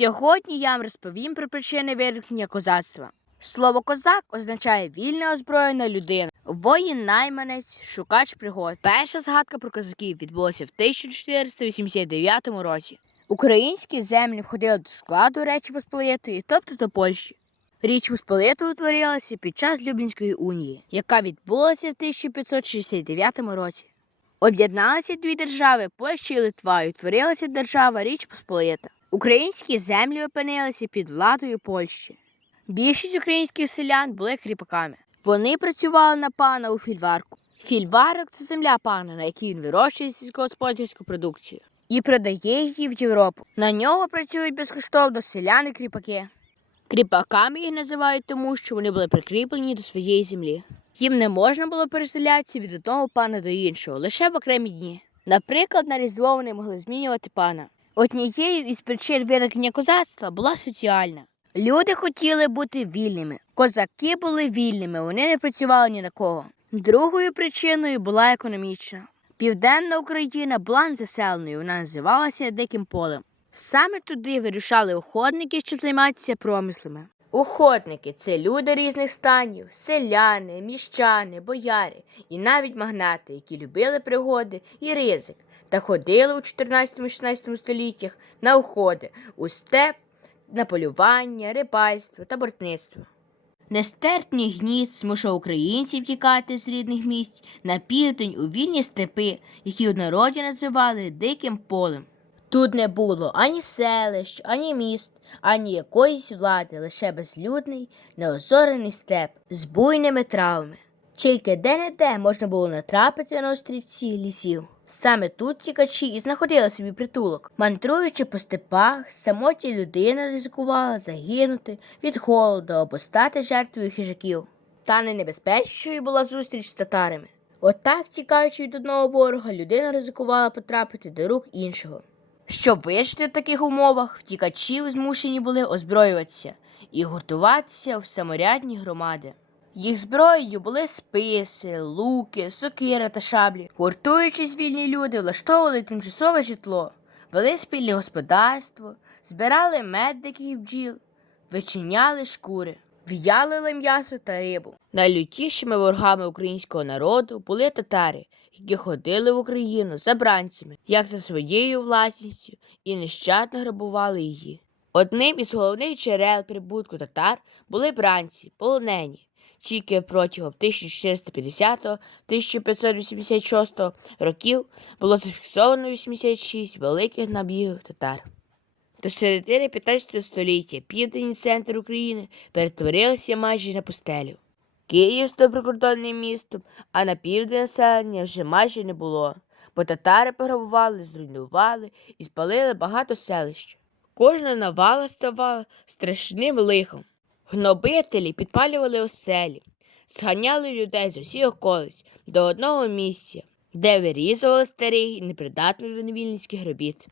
Сьогодні я вам розповім про причини виникнення козацтва. Слово козак означає вільна озброєна людина, воїн найманець, шукач пригод. Перша згадка про козаків відбулася в 1489 році. Українські землі входили до складу Речі Посполитої, тобто до Польщі. Річ Посполита утворилася під час Люблінської унії, яка відбулася в 1569 році. Об'єдналися дві держави Польща і Литва, і утворилася держава Річ Посполита. Українські землі опинилися під владою Польщі. Більшість українських селян були кріпаками. Вони працювали на пана у фільварку. Фільварок це земля пана, на якій він вирощує сільськогосподарську продукцію і продає її в Європу. На нього працюють безкоштовно селяни кріпаки. Кріпаками їх називають тому, що вони були прикріплені до своєї землі. Їм не можна було переселятися від одного пана до іншого, лише в окремі дні. Наприклад, на Різдво вони могли змінювати пана. Однією із причин виникнення козацтва була соціальна. Люди хотіли бути вільними. Козаки були вільними, вони не працювали ні на кого. Другою причиною була економічна. Південна Україна була незаселеною, вона називалася Диким полем. Саме туди вирушали охотники, щоб займатися промислами. Охотники це люди різних станів, селяни, міщани, бояри і навіть магнати, які любили пригоди і ризик, та ходили у 14-16 століттях на уходи у степ, на полювання, рибальство та бортництво. Нестерпний гніт змушував українців тікати з рідних місць на південь у вільні степи, які у народі називали Диким полем. Тут не було ані селищ, ані міст, ані якоїсь влади, лише безлюдний, неозорений степ з буйними травами. Тільки де-не-де можна було натрапити на острівці лісів. Саме тут тікачі і знаходили собі притулок. Мандруючи по степах, самотня людина ризикувала загинути від холоду або стати жертвою хижаків. Та не небезпечнішою була зустріч з татарами. Отак, тікаючи від одного ворога, людина ризикувала потрапити до рук іншого. Щоб вижити в таких умовах, втікачі змушені були озброюватися і гуртуватися в саморядні громади. Їх зброєю були списи, луки, сокира та шаблі. Гуртуючись, вільні люди влаштовували тимчасове житло, вели спільне господарство, збирали мед диких бджіл, вичиняли шкури, в'ялили м'ясо та рибу. Найлютішими ворогами українського народу були татари, які ходили в Україну за бранцями, як за своєю власністю, і нещадно грабували її. Одним із головних джерел прибутку татар були бранці, полонені. Тільки протягом 1450-1586 років було зафіксовано 86 великих набігів татар. До середини 15 століття південь і центр України перетворилися майже на пустелю. Київ став прикордонним містом, а на південь населення вже майже не було, бо татари пограбували, зруйнували і спалили багато селищ. Кожна навала ставала страшним лихом. Гнобителі підпалювали оселі, зганяли людей з усіх околиць до одного місця, де вирізували старих і непридатних до невільницьких робіт.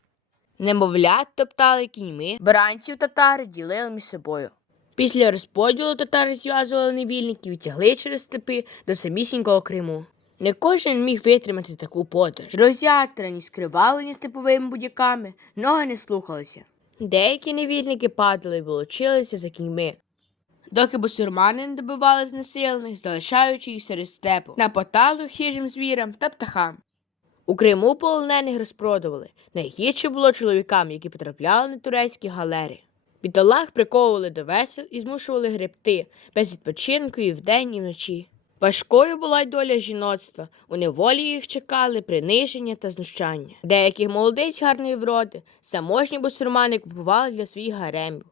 Немовлят топтали кіньми, бранців татари ділили між собою. Після розподілу татари зв'язували невільників і тягли через степи до самісінького Криму. Не кожен міг витримати таку подорож. Роз'ятрані, скривавлені степовими будяками, ноги не слухалися. Деякі невільники падали і волочилися за кіньми, доки бусурмани не добивали знесилених, залишаючи їх серед степу, на поталу хижим звірам та птахам. У Криму полонених розпродували. Найгірше було чоловікам, які потрапляли на турецькі галери. Бідолах приковували до весел і змушували гребти без відпочинку і вдень, і вночі. Важкою була й доля жіноцтва. У неволі їх чекали приниження та знущання. Деяких молодиць гарної вроди заможні бусурмани купували для своїх гаремів.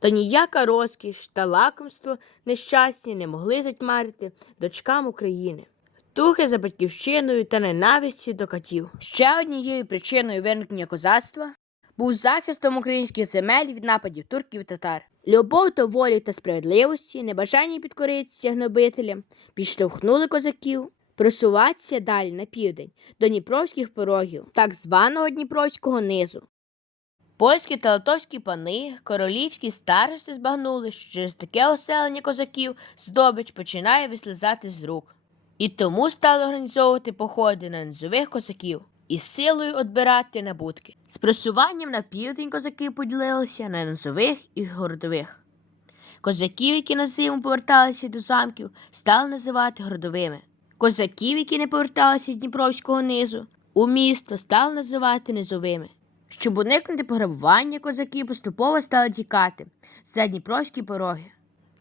Та ніяка розкіш та лакомство нещасні не могли затьмарити дочкам України. Тухи за батьківщиною та ненависті до катів. Ще однією причиною виникнення козацтва був захистом українських земель від нападів турків і татар. Любов до волі та справедливості, небажання підкоритися гнобителям, підштовхнули козаків просуватися далі на південь до Дніпровських порогів, так званого Дніпровського низу. Польські та литовські пани, королівські старости збагнули, що через таке оселення козаків здобич починає вислизати з рук. І тому стали організовувати походи на низових козаків. і силою відбирати набутки. З просуванням на південь козаки поділилися на низових і городових. Козаків, які на зиму поверталися до замків, стали називати городовими. Козаків, які не поверталися з Дніпровського низу, у місто стали називати низовими. Щоб уникнути пограбування, козаки поступово стали тікати за Дніпровські пороги.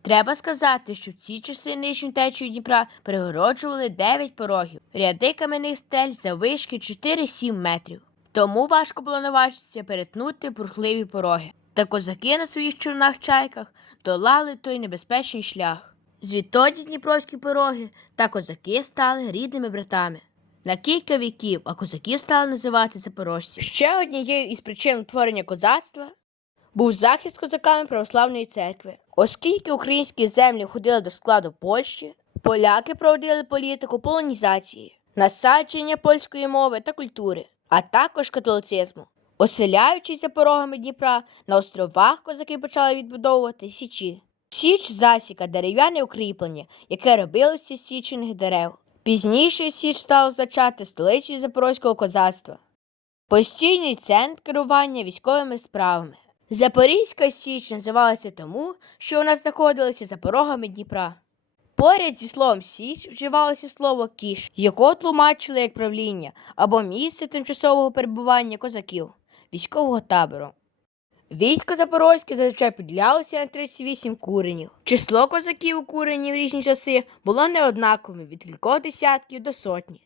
Треба сказати, що в ці часи нижню течію Дніпра перегороджували 9 порогів, ряди кам'яних стель заввишки 4-7 метрів. Тому важко було наважитися перетнути бурхливі пороги. Та козаки на своїх човнах чайках долали той небезпечний шлях. Звідтоді Дніпровські пороги та козаки стали рідними братами. На кілька віків, а козаків стали називати запорожці. Ще однією із причин утворення козацтва був захист козаками православної церкви. Оскільки українські землі входили до складу Польщі, поляки проводили політику полонізації, насадження польської мови та культури, а також католицизму. Оселяючись за порогами Дніпра, на островах козаки почали відбудовувати січі. Січ засіка дерев'яне укріплення, яке робилося з січених дерев. Пізніше Січ став означати столицею запорозького козацтва. Постійний центр керування військовими справами. Запорізька Січ називалася тому, що вона знаходилася за порогами Дніпра. Поряд зі словом Січ вживалося слово кіш, його тлумачили як правління або місце тимчасового перебування козаків, військового табору. Військо Запорозьке зазвичай поділялося на 38 куренів. Число козаків у курені в різні часи було неоднаковим від кількох десятків до сотні.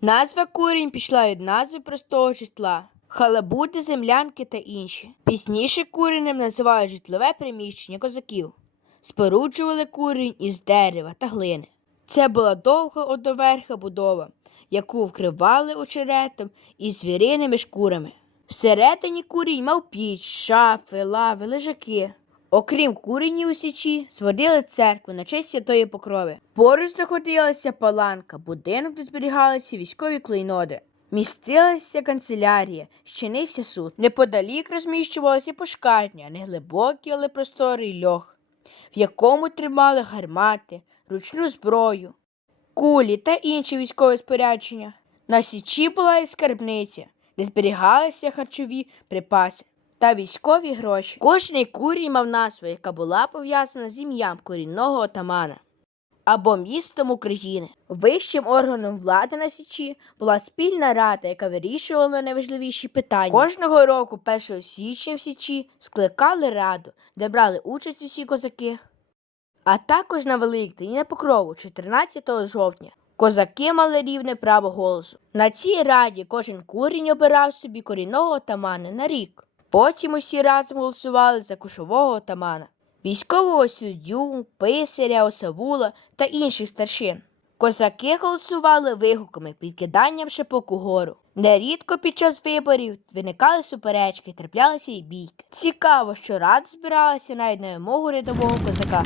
Назва курінь пішла від назви простого житла халабуди, землянки та інші. Пізніше куренем називали житлове приміщення козаків. Споруджували курінь із дерева та глини. Це була довга одноверха будова, яку вкривали очеретом і звіриними шкурами. Всередині курінь мав піч, шафи, лави, лежаки. Окрім курені у січі, зводили церкву на честь святої покрови. Поруч знаходилася паланка, будинок, де зберігалися військові клейноди. Містилася канцелярія, щинився суд. Неподалік розміщувалася пошкарня, неглибокий, але просторий льох, в якому тримали гармати, ручну зброю, кулі та інші військові спорядження. На січі була і скарбниця, де зберігалися харчові припаси та військові гроші. Кожний курінь мав назву, яка була пов'язана з ім'ям корінного отамана або містом України. Вищим органом влади на Січі була спільна рада, яка вирішувала найважливіші питання. Кожного року, 1 січня в Січі, скликали раду, де брали участь усі козаки. А також на Великдень і на Покрову, 14 жовтня. Козаки мали рівне право голосу. На цій раді кожен курінь обирав собі корінного отамана на рік. Потім усі разом голосували за кушового отамана, військового суддю, писаря, осавула та інших старшин. Козаки голосували вигуками під киданням шапок угору. Нерідко під час виборів виникали суперечки, траплялися й бійки. Цікаво, що рада збиралася навіть на вимогу рядового козака.